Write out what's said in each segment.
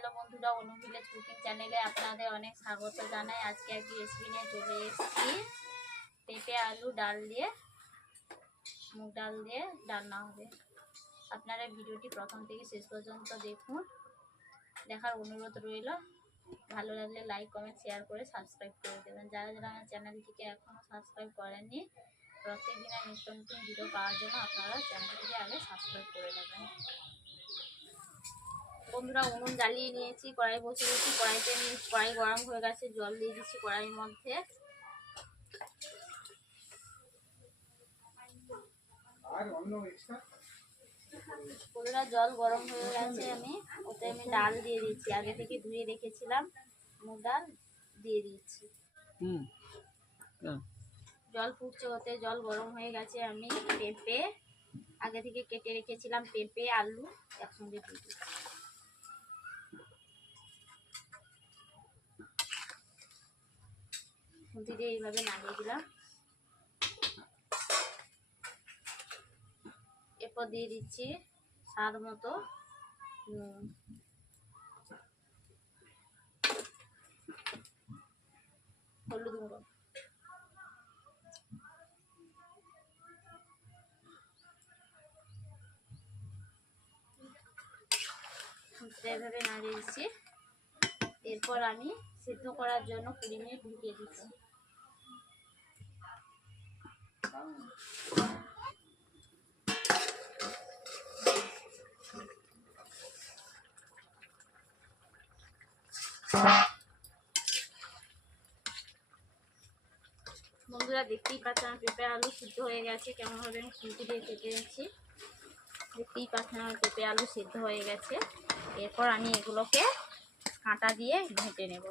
Hello বন্ধুরা, অনু village cooking চ্যানেলে আপনাদের অনেক স্বাগত জানাই। আজকে একটি রেসিপি নিয়ে চলে এসেছি। পেঁপে আলু ডাল দিয়ে, মুগ ডাল দিয়ে রান্না হবে। আপনারা ভিডিওটি প্রথম থেকে শেষ পর্যন্ত দেখুন, দেখার অনুরোধ রইল। ভালো লাগলে লাইক কমেন্ট শেয়ার করে সাবস্ক্রাইব করে দেবেন। যারা যারা আমার চ্যানেলটিকে এখনও সাবস্ক্রাইব করেননি, প্রত্যেক দিনের নিত্য নতুন ভিডিও পাওয়ার জন্য আপনারা চ্যানেলটিকে আগে সাবস্ক্রাইব করে নেবেন। বন্ধুরা, উনুন জ্বালিয়ে নিয়েছি, কড়াই বসে দিয়েছি। কড়াই গরম হয়ে গেছে, জল দিয়ে দিচ্ছি কড়াইয়ের মধ্যে। বন্ধুরা, জল গরম হয়ে গেছে, ওতে আমি ডাল দিয়ে দিচ্ছি। আগে থেকে ধুয়ে রেখেছিলাম মুগ ডাল, দিয়ে দিচ্ছি। জল ফুটছে, ওতে জল গরম হয়ে গেছে। আমি পেঁপে আগে থেকে কেটে রেখেছিলাম, পেঁপে আলু একসঙ্গে দিয়ে দিচ্ছি। খুন্তি দিয়ে এইভাবে নাড়িয়ে দিলাম। এরপর দিয়ে দিচ্ছি স্বাদ মতো নুন। হলুদ গুঁড়ো, এভাবে নাড়িয়ে দিচ্ছি। এরপর আমি সিদ্ধ করার জন্য 20 মিনিট ঢুকিয়ে দিচ্ছি। বন্ধুরা, দেখতেই পাচ্ছেন আমার পেঁপে আলু সিদ্ধ হয়ে গেছে। কেমনভাবে আমি খুন্তি দিয়ে কেটে নিচ্ছি, দেখতেই পাচ্ছেন আমার পেঁপে আলু সিদ্ধ হয়ে গেছে। এরপর আমি এগুলোকে কাঁটা দিয়ে ঘেঁটে নেব।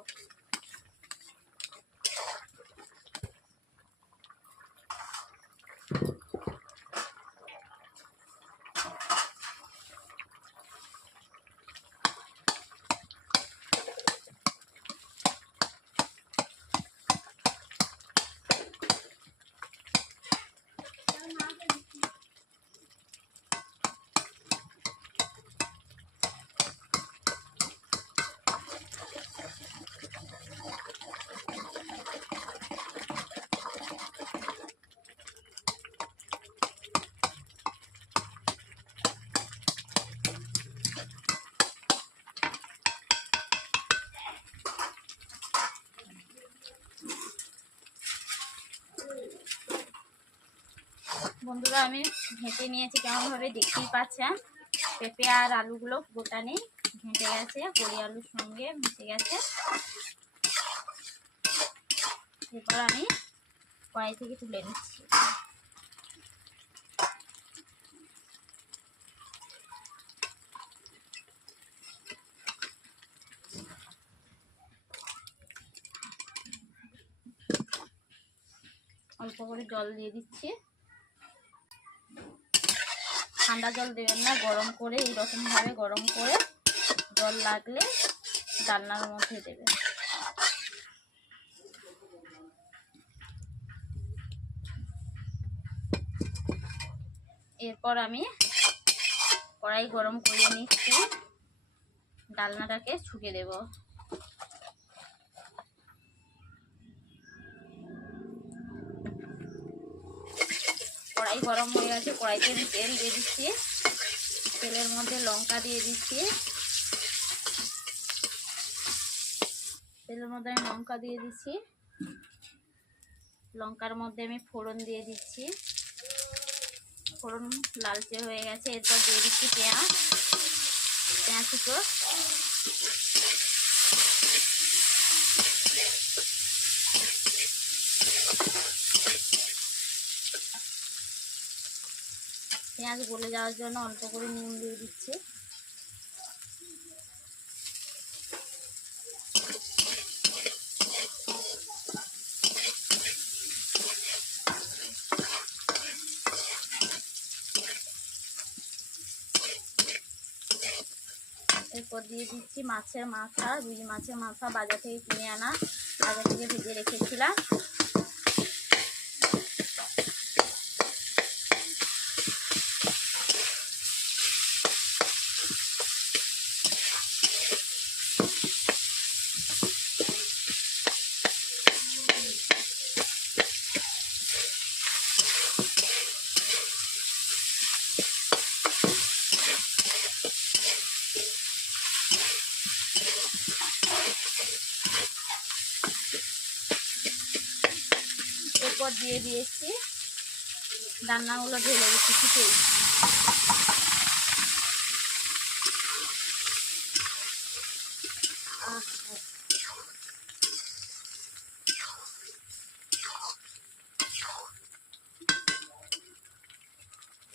বন্ধুরা, আমি ঘেঁটে নিয়েছি কেমনভাবে, দেখতেই পাচ্ছেন পেঁপে আর আলুগুলো গোটা নেই, ঘেঁটে গেছে, বড়ি আলুর সঙ্গে মিশে গেছে। এরপর আমি কড়াই থেকে তুলে নিচ্ছি। অল্প করে জল দিয়ে দিচ্ছি। ঠান্ডা জল দেবেন না, গরম করে এইরকমভাবে গরম করে জল লাগলে ডালনার মধ্যে দেবেন। এরপর আমি কড়াই গরম করে নিচ্ছি, ডালনাটাকে ছুঁকে দেব। কড়াই গরম হয়ে গেছে, কড়াইতে আমি তেল দিয়ে দিচ্ছি। তেলের মধ্যে লঙ্কা দিয়ে দিচ্ছি। তেলের মধ্যে আমি লঙ্কা দিয়ে দিচ্ছি। লঙ্কার মধ্যে আমি ফোড়ন দিয়ে দিচ্ছি। ফোড়ন লালচে হয়ে গেছে, এরপর দিয়ে দিচ্ছি পেঁয়াজ কুচো। পেঁয়াজ গলে যাওয়ার জন্য অল্প করে নুন দিয়ে দিচ্ছি। এরপর দিয়ে দিচ্ছি মাছের মাথা, রুই মাছের মাথা বাজার থেকে কিনে আনা, আগে থেকে ভেজে রেখেছিলাম। এরপর দিয়ে দিয়েছি রান্নাগুলো ঢেলে দিচ্ছি কিছুতেই।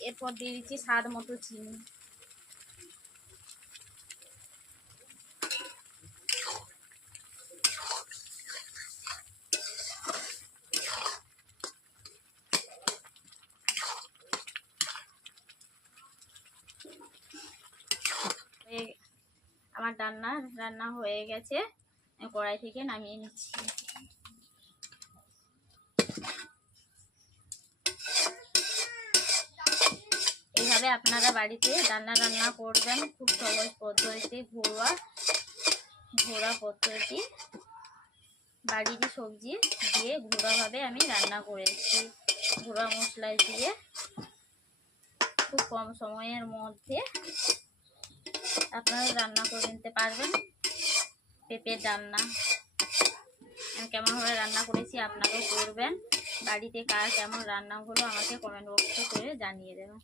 এরপর দিয়ে দিচ্ছি স্বাদ মতো চিনি। আমার রান্না হয়ে গেছে, কড়াই থেকে নামিয়ে নিচ্ছি। এইভাবে আপনারা বাড়িতে রান্না করবেন, খুব সহজ পদ্ধতিতে, ঘরোয়া পদ্ধতি। বাড়িরই সবজি দিয়ে ঘরোয়াভাবে আমি রান্না করেছি, ঘরোয়া মশলা দিয়ে খুব কম সময়ের মধ্যে আপনারা রান্না করে নিতে পারবেন পেঁপের ডালনা। আমি কেমনভাবে রান্না করেছি আপনারাও করবেন। বাড়িতে কার কেমন রান্না হলো আমাকে কমেন্ট বক্সে করে জানিয়ে দেবেন।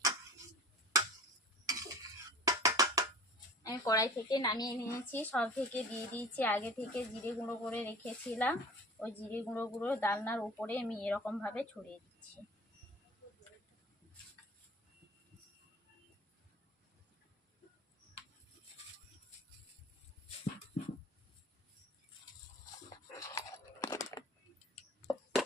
আমি কড়াই থেকে নামিয়ে নিয়েছি, সব থেকে দিয়ে দিয়েছি আগে থেকে জিরে গুঁড়ো করে রেখেছিলাম। ওই জিরে গুঁড়ো ডালনার উপরে আমি এরকমভাবে ছড়িয়ে দিচ্ছি।